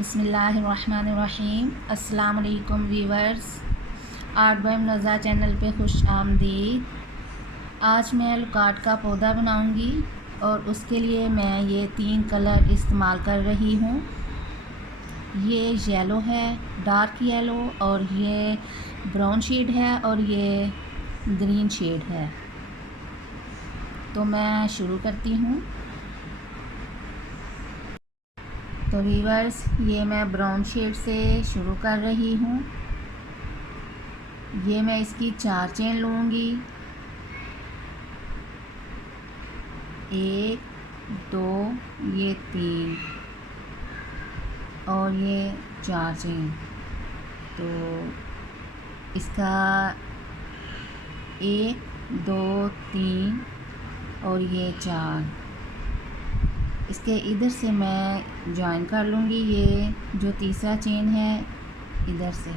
बिस्मिल्लाहिर्रहमानिर्रहीम। अस्सलाम वालेकुम viewers, art bye Munazza channel पे खुश आमदीद। आज मैं लुकाट का पौधा बनाऊंगी और उसके लिए मैं ये 3 कलर इस्तेमाल कर रही हूँ। ये येलो है, डार्क येलो, और ये ब्राउन शेड है, और ये ग्रीन शेड है। तो मैं शुरू करती हूँ। तो व्यूवर्स, ये मैं ब्राउन शेड से शुरू कर रही हूँ। ये मैं इसकी 4 चेन लूँगी। 1 2 ये 3 और ये 4 चेन। तो इसका 1 2 3 और ये 4, इसके इधर से मैं जॉइन कर लूँगी। ये जो तीसरा चेन है, इधर से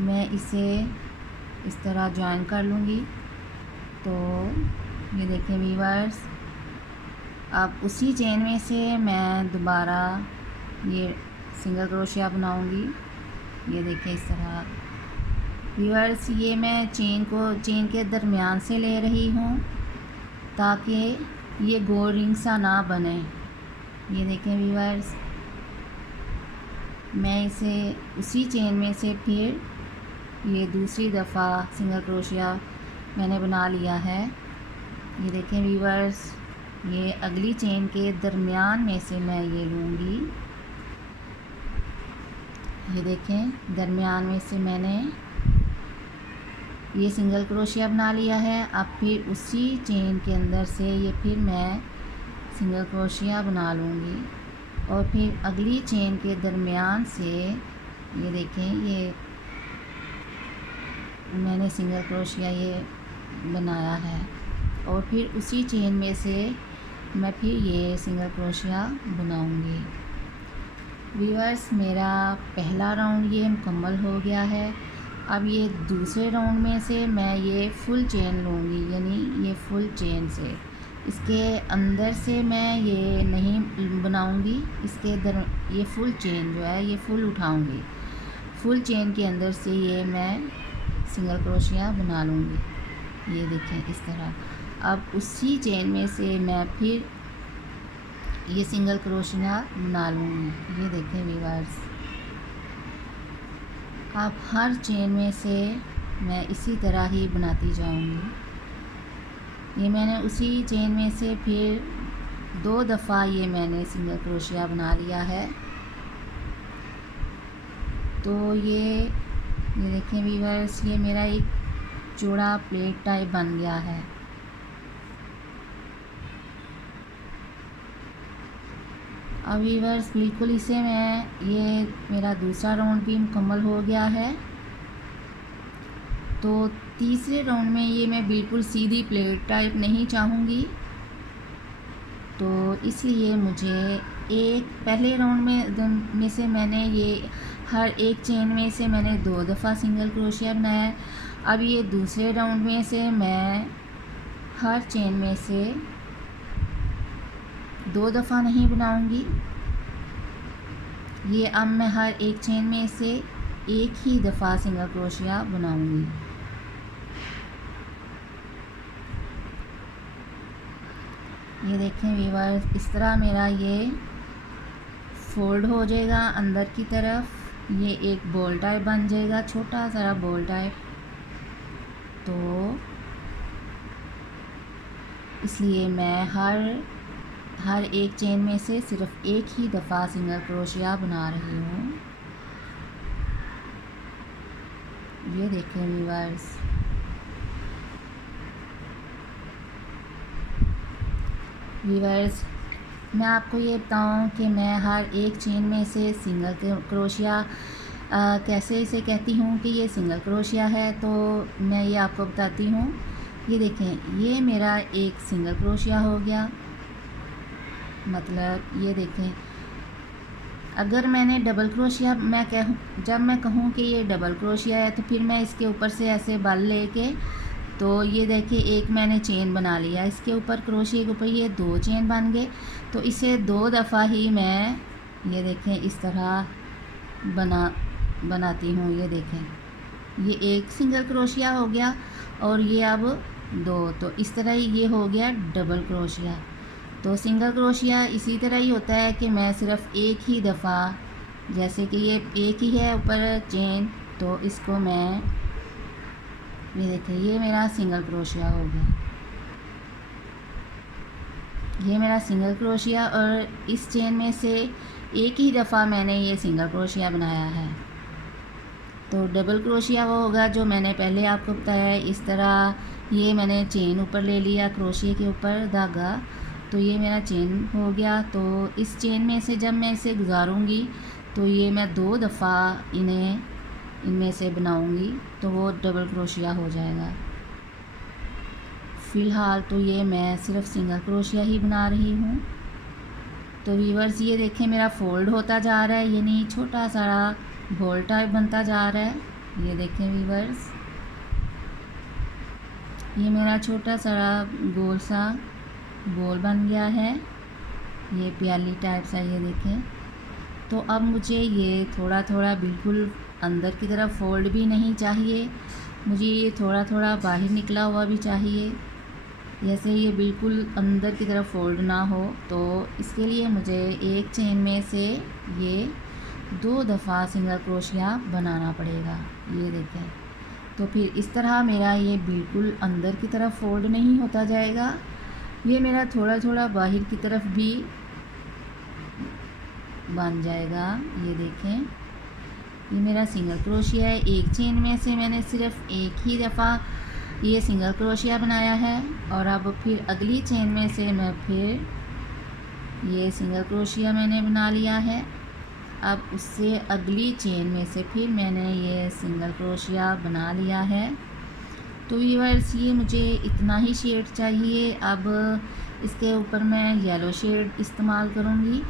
मैं इसे इस तरह जॉइन कर लूँगी। तो ये देखें व्यूअर्स, अब उसी चेन में से मैं दोबारा ये सिंगल क्रोशिया बनाऊँगी। ये देखें इस तरह व्यूअर्स, ये मैं चेन के दरमियान से ले रही हूँ ताकि ये गोल रिंग सा ना बने। ये देखें व्यूअर्स, मैं इसे उसी चेन में से फिर ये दूसरी दफ़ा सिंगल क्रोशिया मैंने बना लिया है। ये देखें व्यूअर्स, ये अगली चेन के दरमियान में से मैं ये लूँगी। ये देखें, दरमियान में से मैंने ये सिंगल क्रोशिया बना लिया है। अब फिर उसी चेन के अंदर से ये फिर मैं सिंगल क्रोशिया बना लूँगी और फिर अगली चेन के दरमियान से ये देखें, ये मैंने सिंगल क्रोशिया ये बनाया है और फिर उसी चेन में से मैं फिर ये सिंगल क्रोशिया बनाऊँगी। व्यूअर्स, मेरा पहला राउंड ये मुकम्मल हो गया है। अब ये दूसरे राउंड में से मैं ये फुल चेन लूँगी, यानी ये फुल चेन से इसके अंदर से मैं ये नहीं बनाऊँगी। ये फुल चेन जो है ये फुल उठाऊँगी। फुल चेन के अंदर से ये मैं सिंगल क्रोशिया बना लूँगी। ये देखें इस तरह। अब उसी चेन में से मैं फिर ये सिंगल क्रोशिया बना लूँगी। ये देखें व्यूअर्स, अब हर चेन में से मैं इसी तरह ही बनाती जाऊँगी। ये मैंने उसी चेन में से फिर 2 दफ़ा ये मैंने सिंगल क्रोशिया बना लिया है। तो ये देखें व्यूअर्स, ये मेरा एक चौड़ा प्लेट टाइप बन गया है। अब व्यूअर्स, बिल्कुल इसे ये मेरा दूसरा राउंड भी मुकम्मल हो गया है। तो तीसरे राउंड में ये मैं बिल्कुल सीधी प्लेट टाइप नहीं चाहूँगी, तो इसलिए मुझे एक पहले राउंड में से मैंने ये हर एक चेन में से मैंने 2 दफ़ा सिंगल क्रोशिया बनाया है। अब ये दूसरे राउंड में से मैं हर चेन में से 2 दफ़ा नहीं बनाऊंगी। ये अब मैं हर एक चेन में से एक ही दफ़ा सिंगल क्रोशिया बनाऊंगी। ये देखें व्यूअर्स, इस तरह मेरा ये फोल्ड हो जाएगा अंदर की तरफ। ये एक बॉल टाइप बन जाएगा, छोटा सा बॉल टाइप। तो इसलिए मैं हर एक चेन में से सिर्फ एक ही दफ़ा सिंगल क्रोशिया बना रही हूँ। ये देखें व्यूअर्स, मैं आपको ये बताऊँ कि मैं हर एक चेन में से सिंगल क्रोशिया कैसे इसे कहती हूँ कि ये सिंगल क्रोशिया है, तो मैं ये आपको बताती हूँ। ये देखें, ये मेरा एक सिंगल क्रोशिया हो गया। मतलब ये देखें, अगर मैंने डबल क्रोशिया जब मैं कहूँ कि ये डबल क्रोशिया है, तो फिर मैं इसके ऊपर से ऐसे बल लेके तो ये देखिए एक मैंने चेन बना लिया, इसके ऊपर क्रोशिया के ऊपर ये 2 चेन बन गए। तो इसे 2 दफ़ा ही मैं ये देखें इस तरह बनाती हूँ। ये देखें ये एक सिंगल क्रोशिया हो गया और ये अब 2, तो इस तरह ही ये हो गया डबल क्रोशिया। तो सिंगल क्रोशिया इसी तरह ही होता है कि मैं सिर्फ़ एक ही दफ़ा, जैसे कि ये एक ही है ऊपर चेन, तो इसको मैं ये देखिए ये मेरा सिंगल क्रोशिया हो गया, ये मेरा सिंगल क्रोशिया। और इस चेन में से एक ही दफ़ा मैंने ये सिंगल क्रोशिया बनाया है। तो डबल क्रोशिया वो होगा जो मैंने पहले आपको बताया है। इस तरह ये मैंने चेन ऊपर ले लिया, क्रोशिया के ऊपर धागा, तो ये मेरा चेन हो गया। तो इस चेन में से जब मैं इसे गुजारूंगी तो ये मैं 2 दफ़ा इनमें से बनाऊंगी, तो वो डबल क्रोशिया हो जाएगा। फ़िलहाल तो ये मैं सिर्फ़ सिंगल क्रोशिया ही बना रही हूँ। तो व्यूअर्स ये देखें मेरा फ़ोल्ड होता जा रहा है, यानी छोटा सा बॉल टाइप बनता जा रहा है। ये देखें व्यूअर्स, ये मेरा छोटा सा गोल सा बॉल बन गया है, ये प्याली टाइप सा। ये देखें, तो अब मुझे ये थोड़ा थोड़ा बिल्कुल अंदर की तरफ फ़ोल्ड भी नहीं चाहिए, मुझे ये थोड़ा थोड़ा बाहर निकला हुआ भी चाहिए, जैसे ये बिल्कुल अंदर की तरफ फ़ोल्ड ना हो। तो इसके लिए मुझे एक चेन में से ये 2 दफ़ा सिंगल क्रोशिया बनाना पड़ेगा। ये देखें, तो फिर इस तरह मेरा ये बिल्कुल अंदर की तरफ फ़ोल्ड नहीं होता जाएगा, ये मेरा थोड़ा थोड़ा बाहर की तरफ भी बन जाएगा। ये देखें ये मेरा सिंगल क्रोशिया है, एक चेन में से मैंने सिर्फ़ एक ही दफ़ा ये सिंगल क्रोशिया बनाया है। और अब फिर अगली चेन में से मैं फिर ये सिंगल क्रोशिया मैंने बना लिया है। अब उससे अगली चेन में से फिर मैंने ये सिंगल क्रोशिया बना लिया है। तो व्यूअर्स ये मुझे इतना ही शेड चाहिए। अब इसके ऊपर मैं येलो शेड इस्तेमाल करूँगी,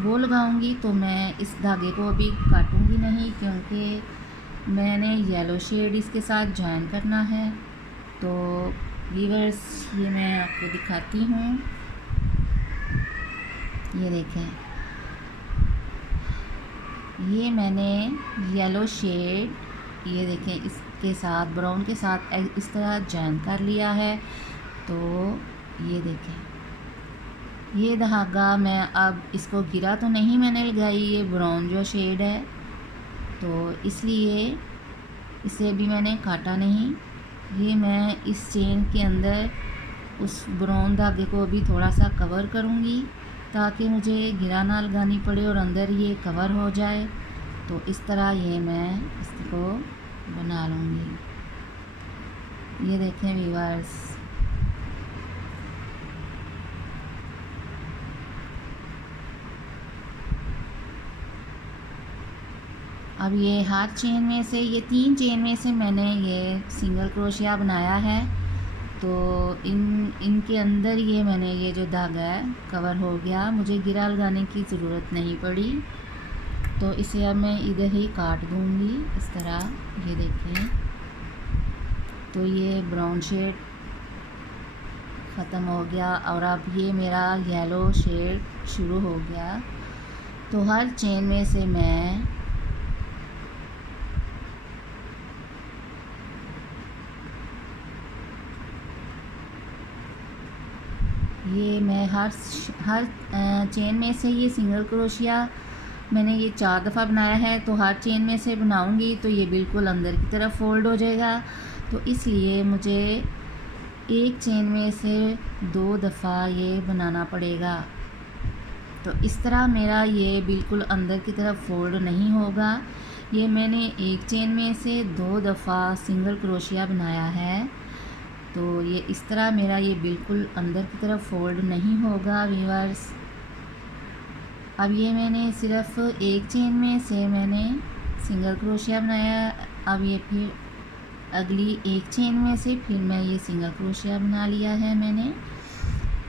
वो लगाऊंगी। तो मैं इस धागे को अभी काटूंगी नहीं, क्योंकि मैंने येलो शेड इसके साथ जॉइन करना है। तो व्यूअर्स ये मैं आपको दिखाती हूँ, ये देखें ये मैंने येलो शेड ये देखें इसके साथ ब्राउन के साथ इस तरह जॉइन कर लिया है। तो ये देखें ये धागा मैं अब इसको गिरा तो नहीं मैंने लगाई, ये ब्राउन जो शेड है, तो इसलिए इसे भी मैंने काटा नहीं। ये मैं इस चेन के अंदर उस ब्राउन धागे को भी थोड़ा सा कवर करूँगी, ताकि मुझे गिरा ना लगानी पड़े और अंदर ये कवर हो जाए। तो इस तरह ये मैं इसको बना लूँगी। ये देखें व्यूअर्स, अब ये हर चेन में से ये 3 चेन में से मैंने ये सिंगल क्रोशिया बनाया है। तो इनके अंदर ये मैंने ये जो धागा है कवर हो गया, मुझे गिरा लगाने की ज़रूरत नहीं पड़ी। तो इसे अब मैं इधर ही काट दूँगी इस तरह। ये देखें, तो ये ब्राउन शेड ख़त्म हो गया और अब ये मेरा येलो शेड शुरू हो गया। तो हर चेन में से मैं हर चेन में से ये सिंगल क्रोशिया मैंने ये 4 दफ़ा बनाया है। तो हर चेन में से बनाऊंगी तो ये बिल्कुल अंदर की तरफ फ़ोल्ड हो जाएगा। तो इसलिए मुझे एक चेन में से 2 दफ़ा ये बनाना पड़ेगा। तो इस तरह मेरा ये बिल्कुल अंदर की तरफ फ़ोल्ड नहीं होगा। ये मैंने एक चेन में से 2 दफ़ा सिंगल क्रोशिया बनाया है। तो ये इस तरह मेरा ये बिल्कुल अंदर की तरफ फ़ोल्ड नहीं होगा व्यूअर्स। अब ये मैंने सिर्फ़ एक चेन में से मैंने सिंगल क्रोशिया बनाया। अब ये फिर अगली एक चेन में से फिर मैं ये सिंगल क्रोशिया बना लिया है मैंने।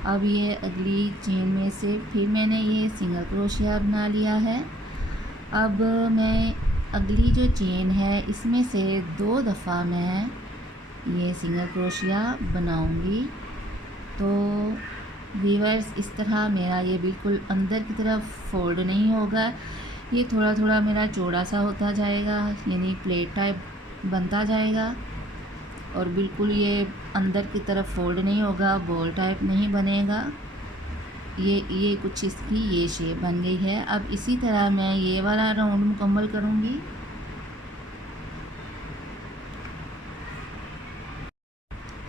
अब ये अगली चेन में से फिर मैंने ये सिंगल क्रोशिया बना लिया है। अब मैं अगली जो चेन है इसमें से 2 दफ़ा मैं ये सिंगल क्रोशिया बनाऊंगी। तो वीवर्स, इस तरह मेरा ये बिल्कुल अंदर की तरफ फोल्ड नहीं होगा, ये थोड़ा थोड़ा मेरा चौड़ा सा होता जाएगा, यानी प्लेट टाइप बनता जाएगा। और बिल्कुल ये अंदर की तरफ फोल्ड नहीं होगा, बॉल टाइप नहीं बनेगा। ये कुछ इसकी ये शेप बन गई है। अब इसी तरह मैं ये वाला राउंड मुकम्मल करूँगी।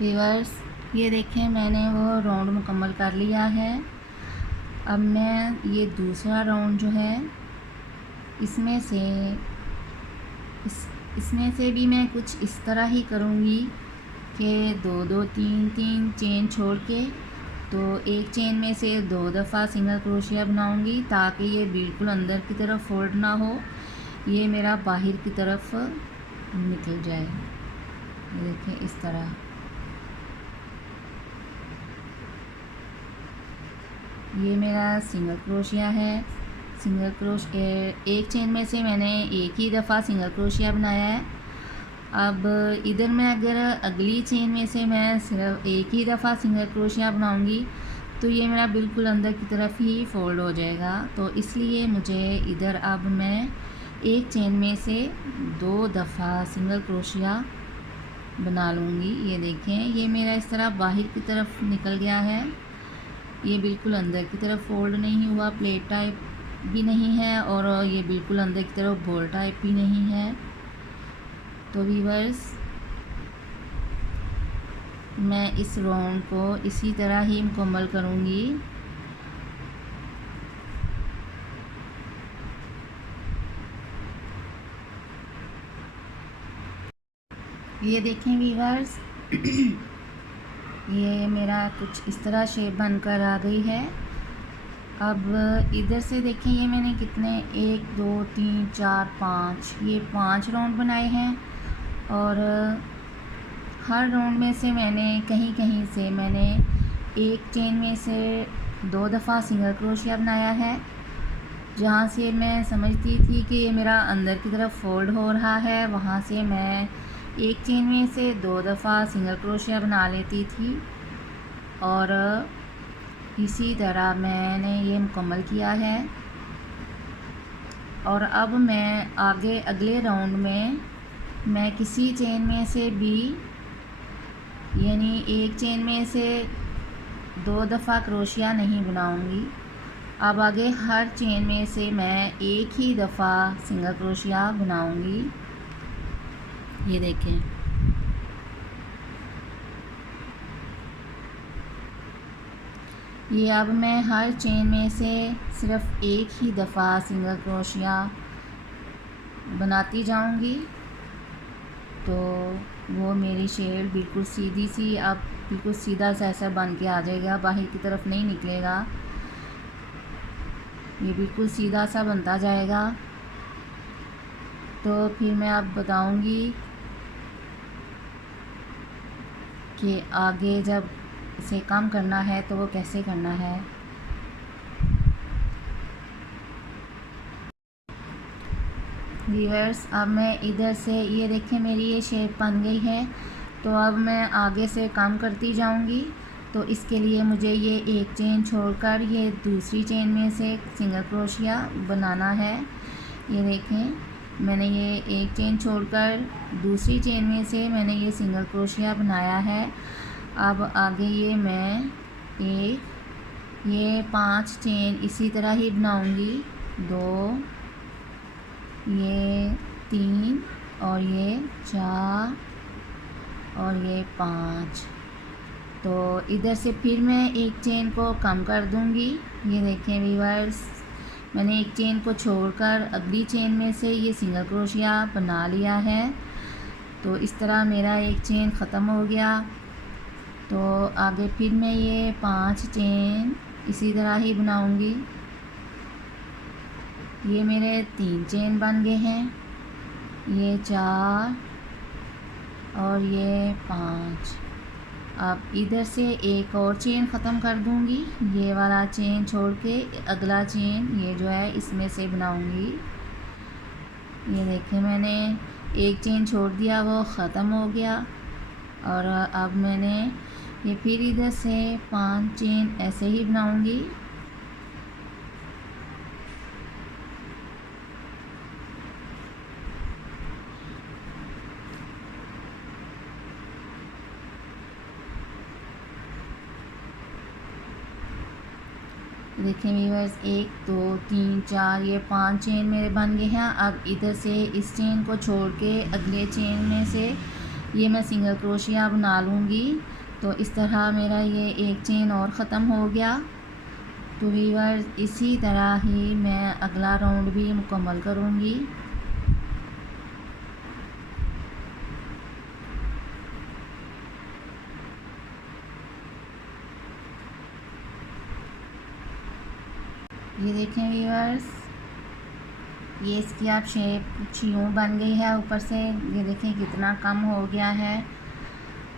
व्यूअर्स, ये देखें मैंने वो राउंड मुकम्मल कर लिया है। अब मैं ये दूसरा राउंड जो है इसमें से भी मैं कुछ इस तरह ही करूँगी कि 2-2 3-3 चेन छोड़ के, तो एक चेन में से 2 दफ़ा सिंगल क्रोशिया बनाऊंगी ताकि ये बिल्कुल अंदर की तरफ फोल्ड ना हो, ये मेरा बाहर की तरफ निकल जाए। ये देखें इस तरह। ये मेरा सिंगल क्रोशिया है। सिंगल एक चेन में से मैंने एक ही दफ़ा सिंगल क्रोशिया बनाया है। अब इधर मैं अगर अगली चेन में से मैं सिर्फ एक ही दफ़ा सिंगल क्रोशिया बनाऊंगी तो ये मेरा बिल्कुल अंदर की तरफ ही फोल्ड हो जाएगा। तो इसलिए मुझे इधर अब मैं एक चेन में से 2 दफ़ा सिंगल क्रोशिया बना लूँगी। ये देखें, ये मेरा इस तरह बाहर की तरफ निकल गया है, ये बिल्कुल अंदर की तरफ फोल्ड नहीं हुआ, प्लेट टाइप भी नहीं है और ये बिल्कुल अंदर की तरफ बॉल टाइप भी नहीं है। तो व्यूअर्स, मैं इस राउंड को इसी तरह ही मुकम्मल करूँगी। ये देखें व्यूअर्स, ये मेरा कुछ इस तरह शेप बनकर आ गई है। अब इधर से देखें, ये मैंने कितने 1 2 3 4 5 ये 5 राउंड बनाए हैं और हर राउंड में से मैंने कहीं कहीं से मैंने एक चेन में से 2 दफ़ा सिंगल क्रोशिया बनाया है। जहाँ से मैं समझती थी कि ये मेरा अंदर की तरफ फोल्ड हो रहा है, वहाँ से मैं एक चेन में से 2 दफ़ा सिंगल क्रोशिया बना लेती थी और इसी तरह मैंने ये मुकम्मल किया है। और अब मैं आगे अगले राउंड में मैं किसी चेन में से भी, यानी एक चेन में से 2 दफ़ा क्रोशिया नहीं बनाऊंगी। अब आगे हर चेन में से मैं एक ही दफ़ा सिंगल क्रोशिया बनाऊंगी। ये देखें, ये अब मैं हर चेन में से सिर्फ एक ही दफ़ा सिंगल क्रोशिया बनाती जाऊंगी। तो वो मेरी शेड बिल्कुल सीधी सी, अब बिल्कुल सीधा सा ऐसा बन के आ जाएगा, बाहर की तरफ नहीं निकलेगा, ये बिल्कुल सीधा सा बनता जाएगा। तो फिर मैं अब बताऊंगी कि आगे जब इसे कम करना है तो वो कैसे करना है। व्यूअर्स, अब मैं इधर से, ये देखें मेरी ये शेप बन गई है। तो अब मैं आगे से कम करती जाऊंगी। तो इसके लिए मुझे ये एक चेन छोड़कर ये दूसरी चेन में से सिंगल क्रोशिया बनाना है। ये देखें, मैंने ये एक चेन छोड़कर दूसरी चेन में से मैंने ये सिंगल क्रोशिया बनाया है। अब आगे ये मैं ये 5 चेन इसी तरह ही बनाऊंगी, 2, ये 3 और ये 4 और ये 5। तो इधर से फिर मैं एक चेन को कम कर दूंगी। ये देखें व्यूअर्स, मैंने एक चेन को छोड़कर अगली चेन में से ये सिंगल क्रोशिया बना लिया है। तो इस तरह मेरा एक चेन ख़त्म हो गया। तो आगे फिर मैं ये 5 चेन इसी तरह ही बनाऊंगी। ये मेरे 3 चेन बन गए हैं, ये 4 और ये 5। अब इधर से एक और चेन ख़त्म कर दूंगी, ये वाला चेन छोड़ के अगला चेन ये जो है इसमें से बनाऊंगी। ये देखें, मैंने एक चेन छोड़ दिया, वो ख़त्म हो गया। और अब मैंने ये फिर इधर से 5 चेन ऐसे ही बनाऊंगी। देखिए व्यूअर्स, 1 2 3 4 ये 5 चेन मेरे बन गए हैं। अब इधर से इस चेन को छोड़ के अगले चेन में से ये मैं सिंगल क्रोशिया बना लूँगी। तो इस तरह मेरा ये एक चेन और ख़त्म हो गया। तो व्यूअर्स, इसी तरह ही मैं अगला राउंड भी मुकम्मल करूँगी। ये देखें व्यूअर्स, ये इसकी आप शेप कुछ यूँ बन गई है ऊपर से। ये देखें कितना कम हो गया है।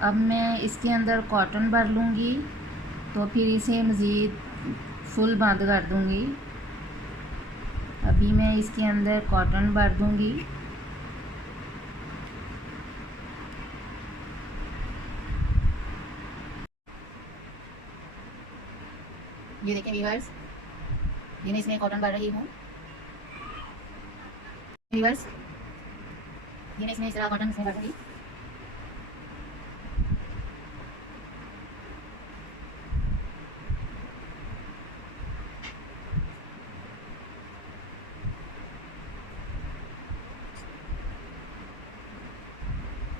अब मैं इसके अंदर कॉटन भर लूँगी, तो फिर इसे मज़ीद फुल बंद कर दूँगी। अभी मैं इसके अंदर कॉटन भर दूँगी। ये देखें व्यूअर्स, ये मैं इसमें कॉटन भर रही हूँ। व्यूअर्स, ये मैं इसमें इस तरह कॉटन इसमें भर दूँगी।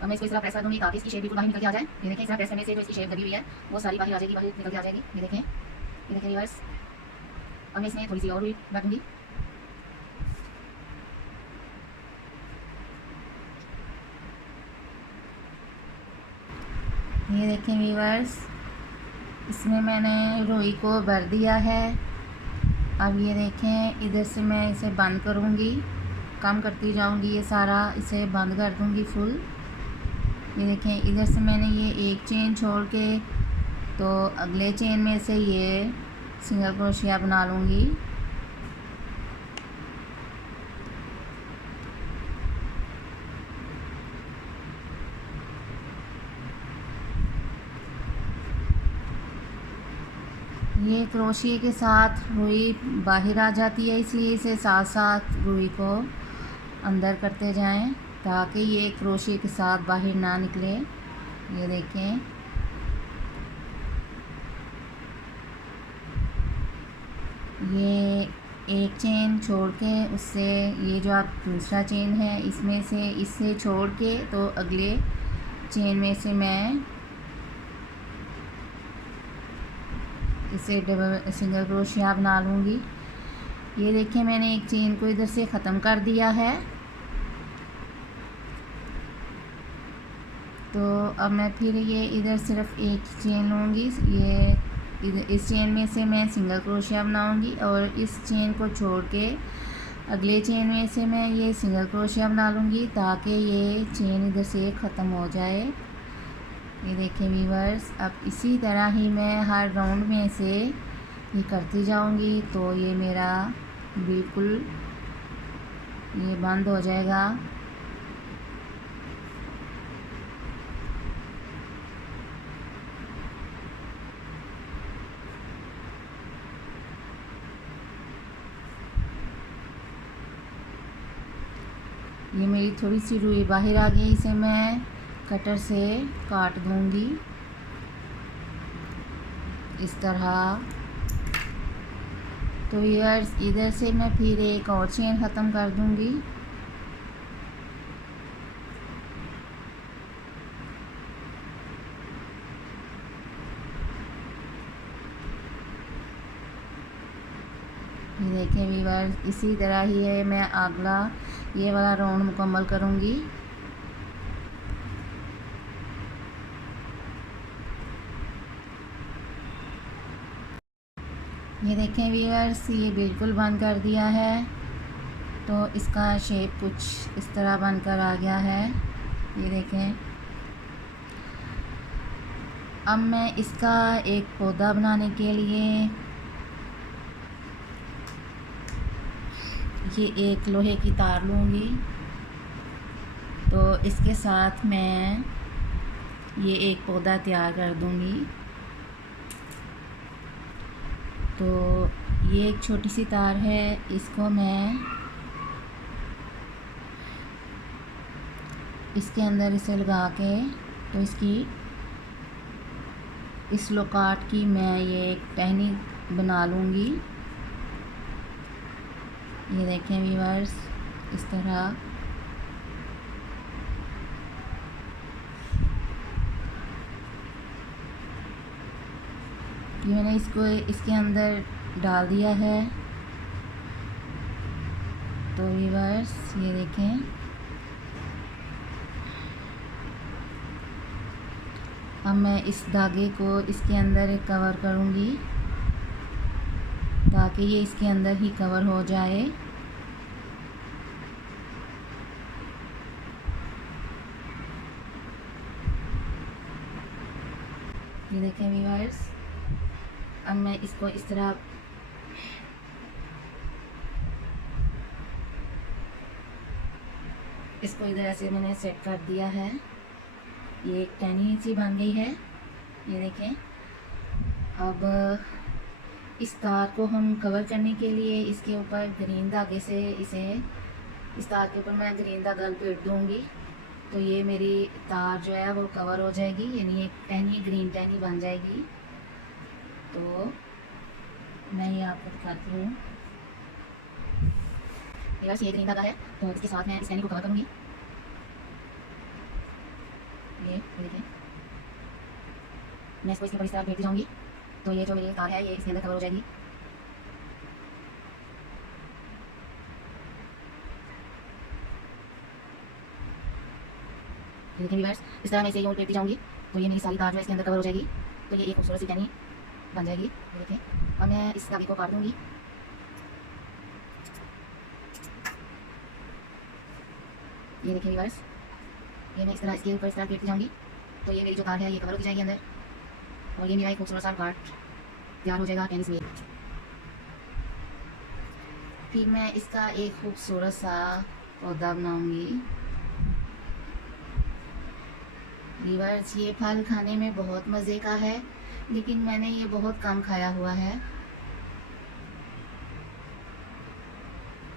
अब मैं इसको इस तरह प्रेस कर दूँगी ताकि इसकी शेप बिल्कुल बाहर निकल के आ जाए। ये देखें, इस तरह प्रेस करने से जो इसकी शेप दबी हुई है वो सारी बाहर आ जाएगी, बाहर निकल के आ जाएगी। ये देखें व्यूअर्स। अब मैं इसमें थोड़ी सी और रुई भर दूँगी। ये देखें व्यूअर्स, इसमें मैंने रुई को भर दिया है। अब ये देखें, इधर से मैं इसे बंद करूँगी, कम करती जाऊँगी, ये सारा इसे बंद कर दूँगी फुल। ये देखें, इधर से मैंने ये एक चेन छोड़ के तो अगले चेन में से ये सिंगल क्रोशिया बना लूँगी। ये क्रोशिया के साथ रुई बाहर आ जाती है, इसलिए इसे साथ साथ रुई को अंदर करते जाएं ताकि ये क्रोशिया के साथ बाहर ना निकले। ये देखें, ये एक चेन छोड़ के उससे ये जो आप दूसरा चेन है इसमें से इससे छोड़ के तो अगले चेन में से मैं इसे डबल सिंगल क्रोशिया बना लूँगी। ये देखिए, मैंने एक चेन को इधर से ख़त्म कर दिया है। तो अब मैं फिर ये इधर सिर्फ एक चेन लूँगी। ये इस चेन में से मैं सिंगल क्रोशिया बनाऊँगी और इस चेन को छोड़ के अगले चेन में से मैं ये सिंगल क्रोशिया बना लूँगी ताकि ये चेन इधर से ख़त्म हो जाए। ये देखें व्यूअर्स, अब इसी तरह ही मैं हर राउंड में से ये करती जाऊँगी तो ये मेरा बिल्कुल ये बंद हो जाएगा। ये मेरी थोड़ी सी रुई बाहर आ गई, इसे मैं कटर से काट दूंगी इस तरह। तो यार, इधर से मैं फिर एक और चेन ख़त्म कर दूंगी। ये देखें व्यूअर्स, इसी तरह ही है मैं अगला ये वाला राउंड मुकम्मल करूंगी। ये देखें व्यूअर्स, ये बिल्कुल बंद कर दिया है तो इसका शेप कुछ इस तरह बनकर आ गया है। ये देखें, अब मैं इसका एक पौधा बनाने के लिए ये एक लोहे की तार लूँगी। तो इसके साथ मैं ये एक पौधा तैयार कर दूंगी। तो ये एक छोटी सी तार है, इसको मैं इसके अंदर इसे लगा के तो इसकी इस लोकाट की मैं ये एक टहनी बना लूँगी। ये देखें व्यूअर्स, इस तरह ये मैंने इसको इसके अंदर डाल दिया है। तो व्यूअर्स ये देखें, अब मैं इस धागे को इसके अंदर कवर करूँगी ताकि ये इसके अंदर ही कवर हो जाए। ये देखें व्यूअर्स, अब मैं इसको इस तरह इसको इधर ऐसे मैंने सेट कर दिया है। ये एक टहनी सी बन गई है, ये देखें। अब इस तार को हम कवर करने के लिए इसके ऊपर ग्रीन धागे से इस तार के ऊपर मैं ग्रीन धागा लपेट दूँगी। तो ये मेरी तार जो है वो कवर हो जाएगी, यानी एक टहनी ग्रीन टहनी बन जाएगी। तो मैं ये आपको दिखाती हूँ। ये ग्रीन धागा है, तो इसके साथ मैं इस टहनी को कवर करूँगी। ये देखिए, मैं इसको इसके ऊपर इस तरह लपेटती जाऊँगी। तो ये जो मेरी तार है ये इसके अंदर कवर हो जाएगी। देखिए व्यूअर्स, इस तरह मैं इसे यूँ लपेटती जाऊँगी तो ये मेरी सारी तार जो है इसके अंदर कवर हो जाएगी। तो ये एक खूबसूरत सी टहनी बन जाएगी। देखिए, अब मैं इस धागे को काट दूँगी। ये देखिए व्यूअर्स, ये मैं इस तरह इसके ऊपर इस तरह लपेटती जाऊँगी तो ये मेरी जो तार है ये कवर हो जाएगी अंदर, और ये मेरा एक खूबसूरत सा कार्ड तैयार हो जाएगा टेनिस में। फिर मैं इसका एक खूबसूरत सा पौधा बनाऊंगी। व्यूअर्स, ये फल खाने में बहुत मज़े का है, लेकिन मैंने ये बहुत कम खाया हुआ है।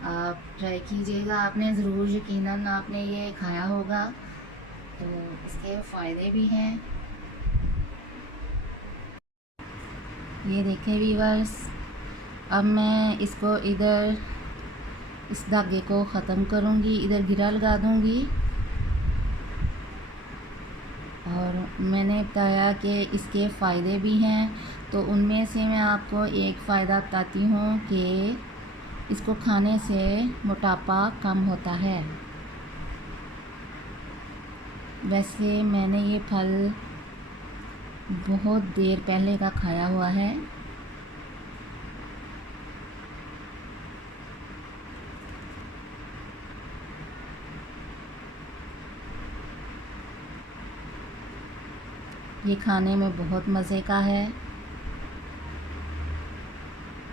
आप ट्राई कीजिएगा, आपने ज़रूर यकीनन आपने ये खाया होगा। तो इसके फ़ायदे भी हैं। ये देखें व्यूअर्स, अब मैं इसको इधर इस धागे को ख़त्म करूँगी, इधर गिरा लगा दूँगी। और मैंने बताया कि इसके फ़ायदे भी हैं, तो उनमें से मैं आपको एक फ़ायदा बताती हूँ कि इसको खाने से मोटापा कम होता है। वैसे मैंने ये फल बहुत देर पहले का खाया हुआ है। ये खाने में बहुत मज़े का है,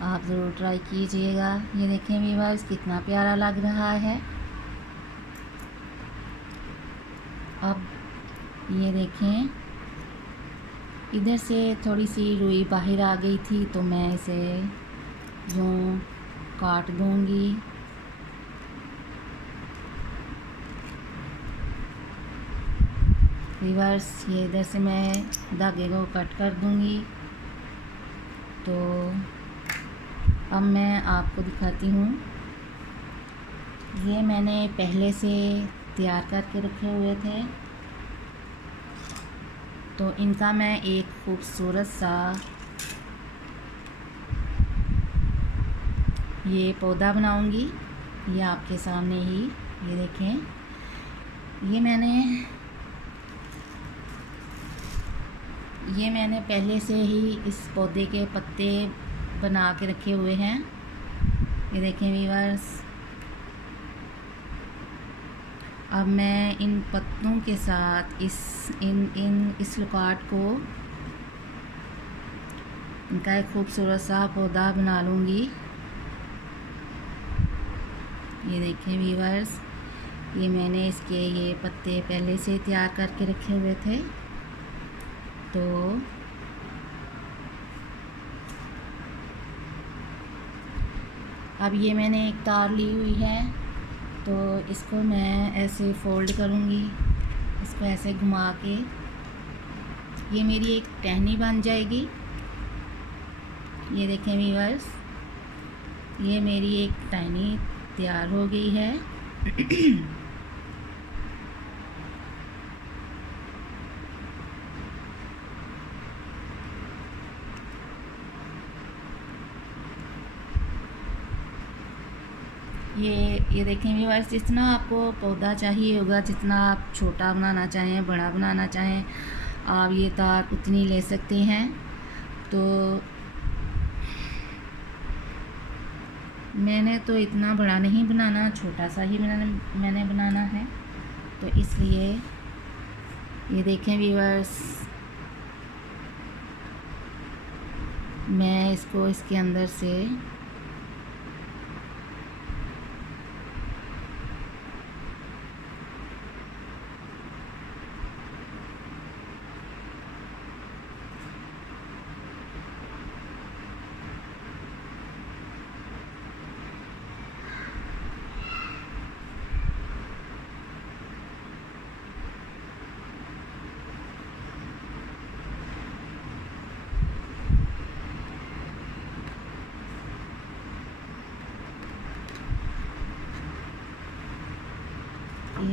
आप ज़रूर ट्राई कीजिएगा। ये देखें व्यूअर्स, कितना प्यारा लग रहा है। अब ये देखें, इधर से थोड़ी सी रुई बाहर आ गई थी तो मैं इसे यूँ काट दूँगी। रिवर्स, ये इधर से मैं धागे को कट कर दूँगी। तो अब मैं आपको दिखाती हूँ, ये मैंने पहले से तैयार करके रखे हुए थे। तो इनका मैं एक खूबसूरत सा ये पौधा बनाऊंगी। ये आपके सामने ही, ये देखें, ये मैंने पहले से ही इस पौधे के पत्ते बना के रखे हुए हैं। ये देखें व्यूअर्स, अब मैं इन पत्तों के साथ इस लुकाट को, इनका एक खूबसूरत सा पौधा बना लूँगी। ये देखें व्यूअर्स, ये मैंने इसके ये पत्ते पहले से तैयार करके रखे हुए थे। तो अब ये मैंने एक तार ली हुई है, तो इसको मैं ऐसे फोल्ड करूँगी, इसको ऐसे घुमा के ये मेरी एक टहनी बन जाएगी। ये देखें व्यूअर्स, ये मेरी एक टहनी तैयार हो गई है। ये देखें व्यूअर्स, जितना आपको पौधा चाहिए होगा, जितना आप छोटा बनाना चाहें, बड़ा बनाना चाहें, आप ये तार उतनी ले सकते हैं। तो मैंने तो इतना बड़ा नहीं बनाना, छोटा सा ही मैंने बनाना है, तो इसलिए ये देखें व्यूअर्स, मैं इसको इसके अंदर से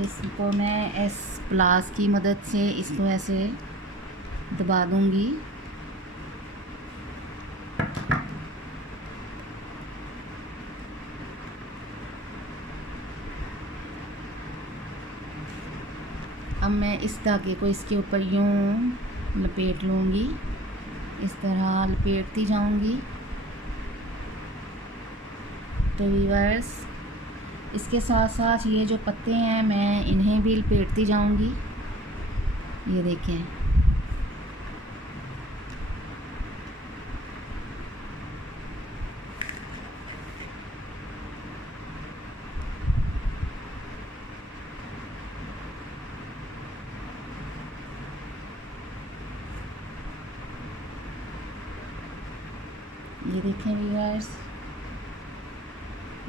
इसको मैं इस प्लास की मदद से इसको ऐसे दबा दूंगी। अब मैं इस धागे को इसके ऊपर यूं लपेट लूँगी, इस तरह लपेटती जाऊंगी। तो व्यूअर्स, इसके साथ साथ ये जो पत्ते हैं मैं इन्हें भी लपेटती जाऊंगी। ये देखें, ये देखें व्यूअर्स,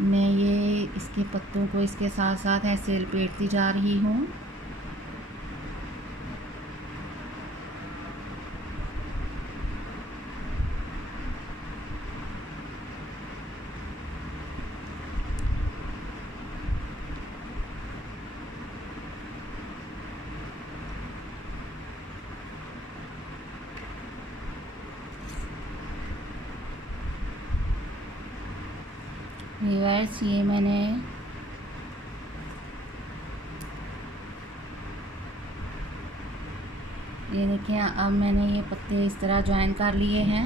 मैं ये इसके पत्तों को इसके साथ साथ ऐसे लपेटती जा रही हूँ। व्यूअर्स, ये मैंने ये देखिए, अब मैंने ये पत्ते इस तरह ज्वाइन कर लिए हैं।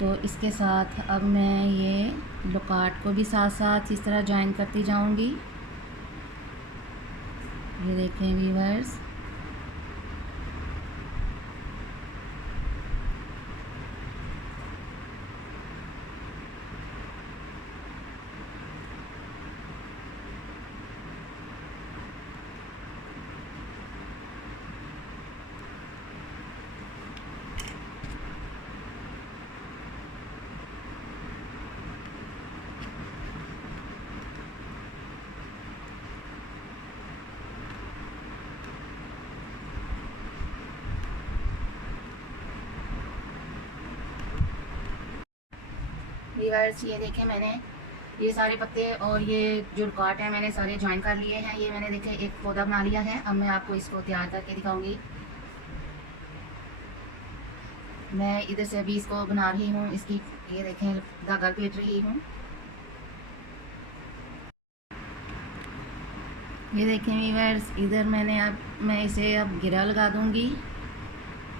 तो इसके साथ अब मैं ये लोकाट को भी साथ साथ इस तरह ज्वाइन करती जाऊंगी। ये देखें व्यूअर्स, ये देखें, मैंने ये सारे पत्ते और ये जो लोकाट है मैंने सारे ज्वाइन कर लिए हैं। ये मैंने देखे एक पौधा बना लिया है। अब मैं आपको इसको तैयार करके दिखाऊंगी। मैं इधर से अभी इसको बना रही हूँ, इसकी ये देखें धागा लपेट रही हूँ। ये देखें व्यूअर्स, इधर मैं इसे अब गिरा लगा दूंगी।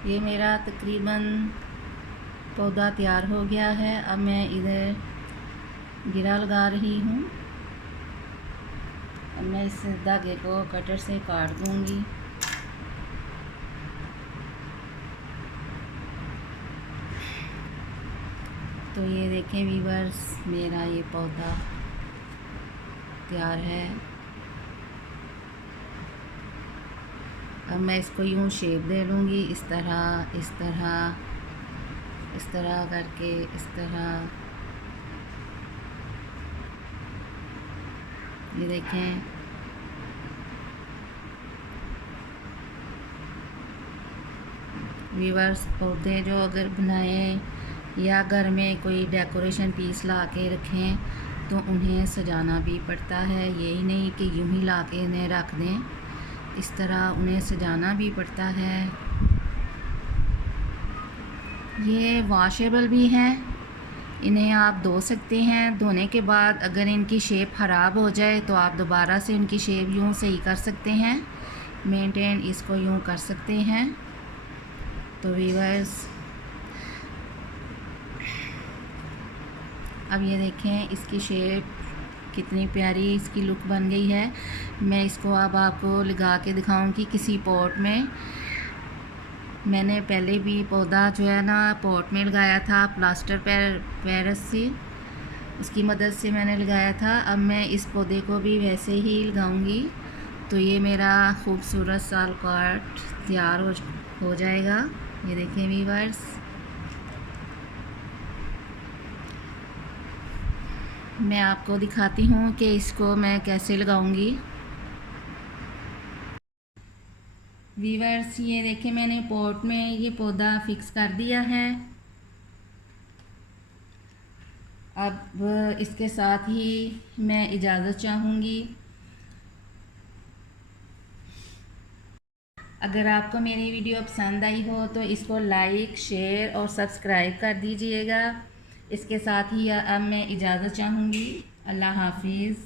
ये मेरा तकरीबन पौधा तैयार हो गया है। अब मैं इधर गिरा लगा रही हूँ। अब मैं इस धागे को कटर से काट दूंगी। तो ये देखें व्यूअर्स, मेरा ये पौधा तैयार है। अब मैं इसको यूँ शेप दे लूँगी, इस तरह इस तरह इस तरह करके, इस तरह। ये देखें, व्यूअर्स, पौधे जो अगर बनाएं या घर में कोई डेकोरेशन पीस ला के रखें तो उन्हें सजाना भी पड़ता है। यही नहीं कि यूं ही ला के इन्हें रख दें, इस तरह उन्हें सजाना भी पड़ता है। ये वॉशेबल भी हैं, इन्हें आप धो सकते हैं। धोने के बाद अगर इनकी शेप ख़राब हो जाए तो आप दोबारा से इनकी शेप यूँ सही कर सकते हैं, मेंटेन इसको यूँ कर सकते हैं। तो व्यूअर्स, अब ये देखें इसकी शेप कितनी प्यारी इसकी लुक बन गई है। मैं इसको अब आपको लगा के दिखाऊंगी किसी पॉट में। मैंने पहले भी पौधा जो है ना पॉट में लगाया था, प्लास्टर पेरिस से, उसकी मदद से मैंने लगाया था। अब मैं इस पौधे को भी वैसे ही लगाऊंगी तो ये मेरा खूबसूरत सा आर्ट तैयार हो जाएगा। ये देखें व्यूअर्स, मैं आपको दिखाती हूँ कि इसको मैं कैसे लगाऊंगी। व्यूअर्स, ये देखें मैंने पॉट में ये पौधा फिक्स कर दिया है। अब इसके साथ ही मैं इजाज़त चाहूँगी। अगर आपको मेरी वीडियो पसंद आई हो तो इसको लाइक, शेयर और सब्सक्राइब कर दीजिएगा। इसके साथ ही अब मैं इजाज़त चाहूँगी। अल्लाह हाफिज़।